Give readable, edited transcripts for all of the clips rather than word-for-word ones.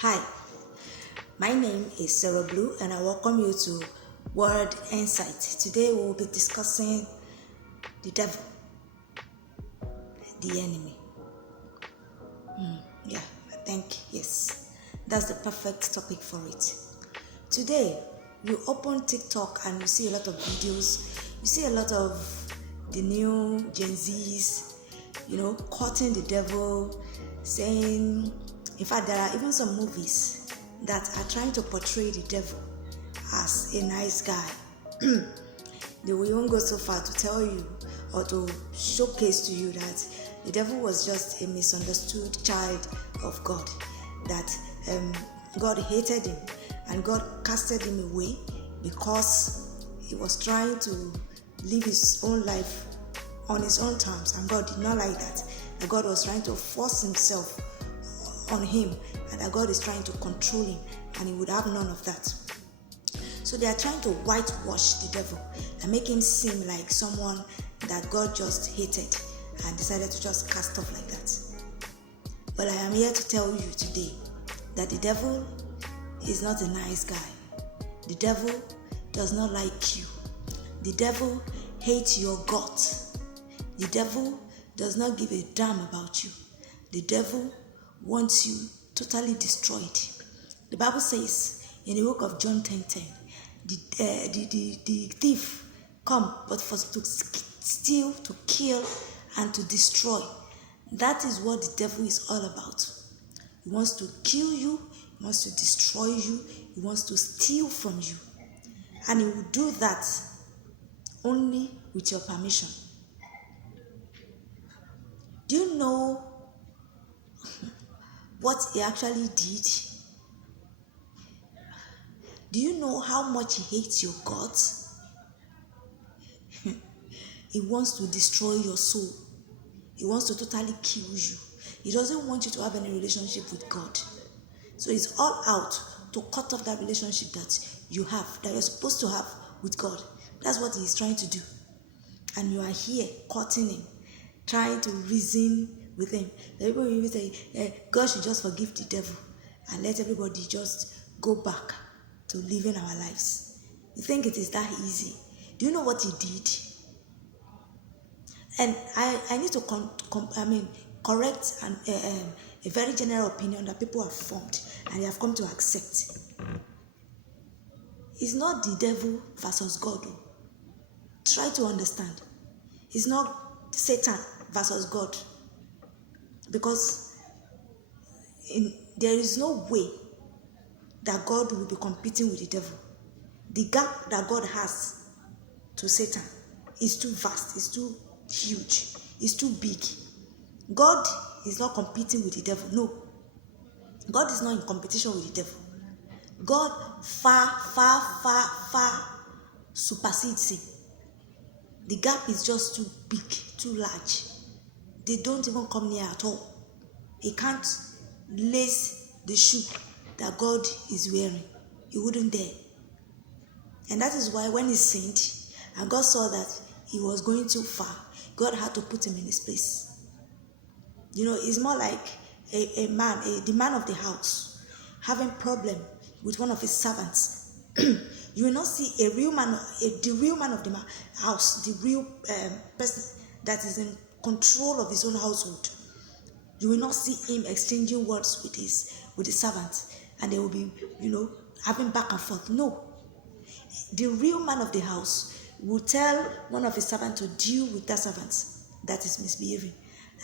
Hi, my name is Sarah Blue and I welcome you to Word Insight. Today we will be discussing the devil, the enemy. I think yes, that's the perfect topic for it. Today, you open TikTok and you see a lot of videos, you see a lot of the new Gen Zs, courting the devil, saying, in fact, there are even some movies that are trying to portray the devil as a nice guy. They will even go so far to tell you or to showcase to you that the devil was just a misunderstood child of God, that God hated him and God casted him away because he was trying to live his own life on his own terms, and God did not like that. That God was trying to force himself on him, and that God is trying to control him, and he would have none of that. So they are trying to whitewash the devil and make him seem like someone that God just hated and decided to just cast off like that. But I am here to tell you today that the devil is not a nice guy. The devil does not like you. The devil hates your guts. The devil does not give a damn about you. The devil wants you totally destroyed. The Bible says in the book of John 10:10, the thief come but for to steal, to kill, and to destroy. That is what the devil is all about. He wants to kill you, he wants to destroy you, he wants to steal from you. And he will do that only with your permission. Do you know what he actually did? Do you know how much he hates your God? He wants to destroy your soul. He wants to totally kill you. He doesn't want you to have any relationship with God. So he's all out to cut off that relationship that you have, that you're supposed to have with God. That's what he's trying to do. And you are here courting him, trying to reason with him. The people will say, God should just forgive the devil and let everybody just go back to living our lives. You think it is that easy? Do you know what he did? And I need to correct a very general opinion that people have formed and they have come to accept. It's not the devil versus God. Try to understand. It's not Satan versus God. Because there is no way that God will be competing with the devil. The gap that God has to Satan is too vast, it's too huge, it's too big. God is not competing with the devil. No. God is not in competition with the devil. God far supersedes him. The gap is just too big, too large. They don't even come near at all. He can't lace the shoe that God is wearing. He wouldn't dare. And that is why when he sinned and God saw that he was going too far, God had to put him in his place. It's more like the man of the house having problem with one of his servants. You will not see the real man of the house, the real person that is in control of his own household. You will not see him exchanging words with the servants, and they will be, having back and forth. No. The real man of the house will tell one of his servants to deal with that servant that is misbehaving.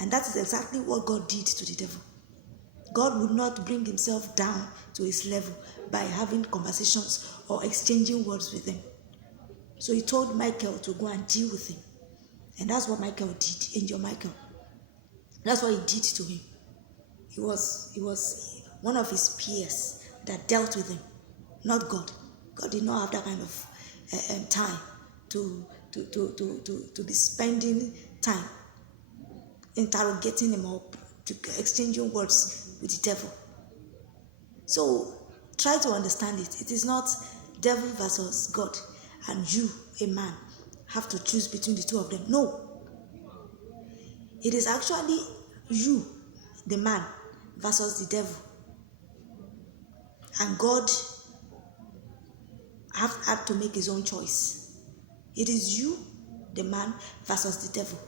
And that is exactly what God did to the devil. God would not bring himself down to his level by having conversations or exchanging words with him. So he told Michael to go and deal with him. And that's what Michael did, Angel Michael. That's what he did to him. He was one of his peers that dealt with him, not God. God did not have that kind of time to be spending time interrogating him or exchanging words with the devil. So try to understand it. It is not devil versus God and you, a man, have to choose between the two of them. No. It is actually you, the man, versus the devil. And God had to make his own choice. It is you, the man, versus the devil.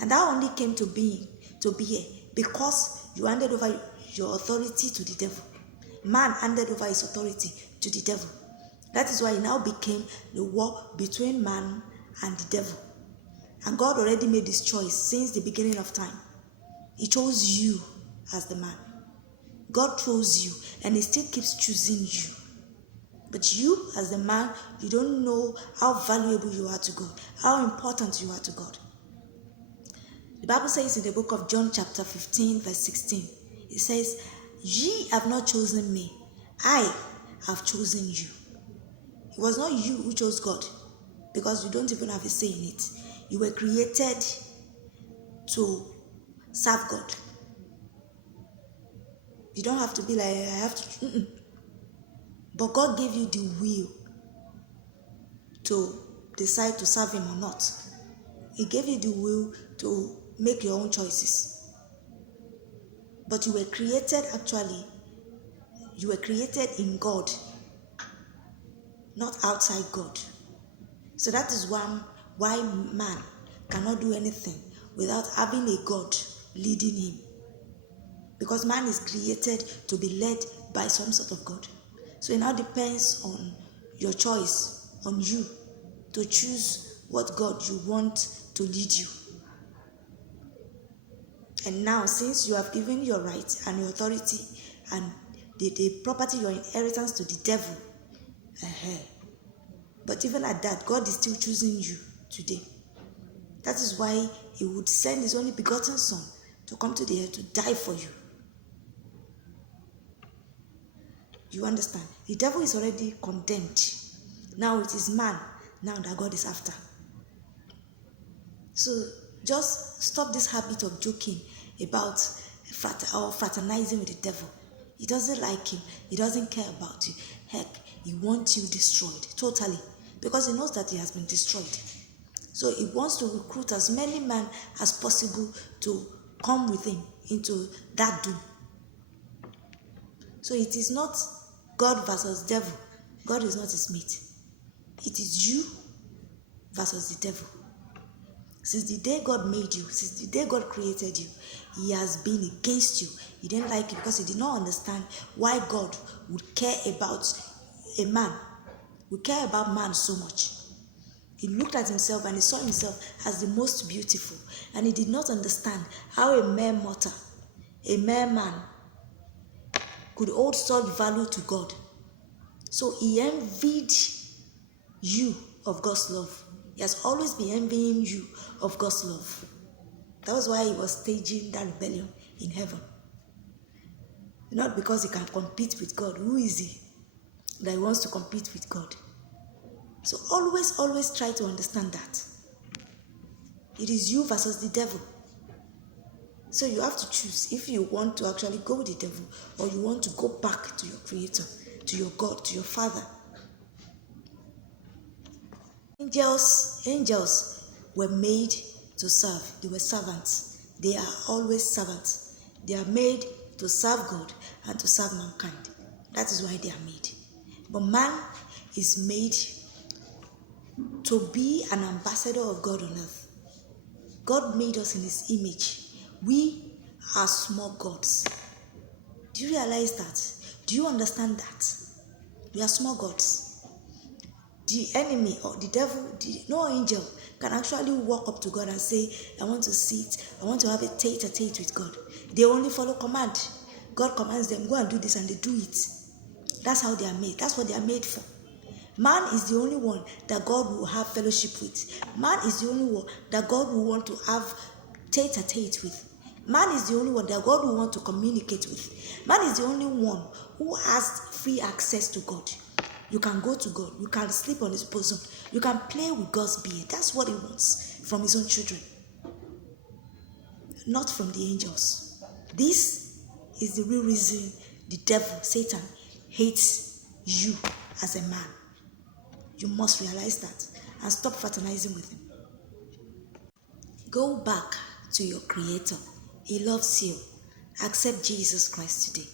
And that only came to be here because you handed over your authority to the devil. Man handed over his authority to the devil. That is why it now became the war between man and the devil. And God already made this choice since the beginning of time. He chose you as the man. God chose you and he still keeps choosing you. But you as the man, you don't know how valuable you are to God, how important you are to God. The Bible says in the book of John chapter 15 verse 16, it says, "Ye have not chosen me, I have chosen you." It was not you who chose God, because you don't even have a say in it. You were created to serve God. You don't have to be like, I have to. But God gave you the will to decide to serve him or not. He gave you the will to make your own choices. But you were created in God, not outside God. So that is why man cannot do anything without having a God leading him. Because man is created to be led by some sort of God. So it now depends on your choice, on you, to choose what God you want to lead you. And now, since you have given your right and your authority and the property, your inheritance to the devil, but even at that, God is still choosing you today. That is why he would send his only begotten son to come to the earth to die for you. You understand? The devil is already condemned. Now it is man now that God is after. So just stop this habit of joking about fraternizing with the devil. He doesn't like you. He doesn't care about you. Heck, he wants you destroyed totally, because he knows that he has been destroyed. So he wants to recruit as many men as possible to come with him into that doom. So it is not God versus devil. God is not his mate. It is you versus the devil. Since the day God made you, since the day God created you, he has been against you. He didn't like it because he did not understand why God would care about a man, would care about man so much. He looked at himself and he saw himself as the most beautiful, and he did not understand how a mere mortal, a mere man, could hold such value to God. So he envied you of God's love. He has always been envying you of God's love. That was why he was staging that rebellion in heaven. Not because he can compete with God. Who is he that he wants to compete with God? So always try to understand that. It is you versus the devil. So you have to choose if you want to actually go with the devil, or you want to go back to your Creator, to your God, to your Father. Angels were made to serve. They were servants. They are always servants. They are made to serve God and to serve mankind. That is why they are made. But man is made to be an ambassador of God on earth. God made us in his image. We are small gods. Do you realize that? Do you understand that? We are small gods. The enemy or the devil, no angel can actually walk up to God and say, I want to sit, I want to have a tete-a-tete with God. They only follow command. God commands them, go and do this, and they do it. That's how they are made. That's what they are made for. Man is the only one that God will have fellowship with. Man is the only one that God will want to have tete-a-tete with. Man is the only one that God will want to communicate with. Man is the only one who has free access to God. You can go to God. You can sleep on his bosom. You can play with God's beard. That's what he wants from his own children, not from the angels. This is the real reason the devil, Satan, hates you as a man. You must realize that and stop fraternizing with him. Go back to your Creator. He loves you. Accept Jesus Christ today.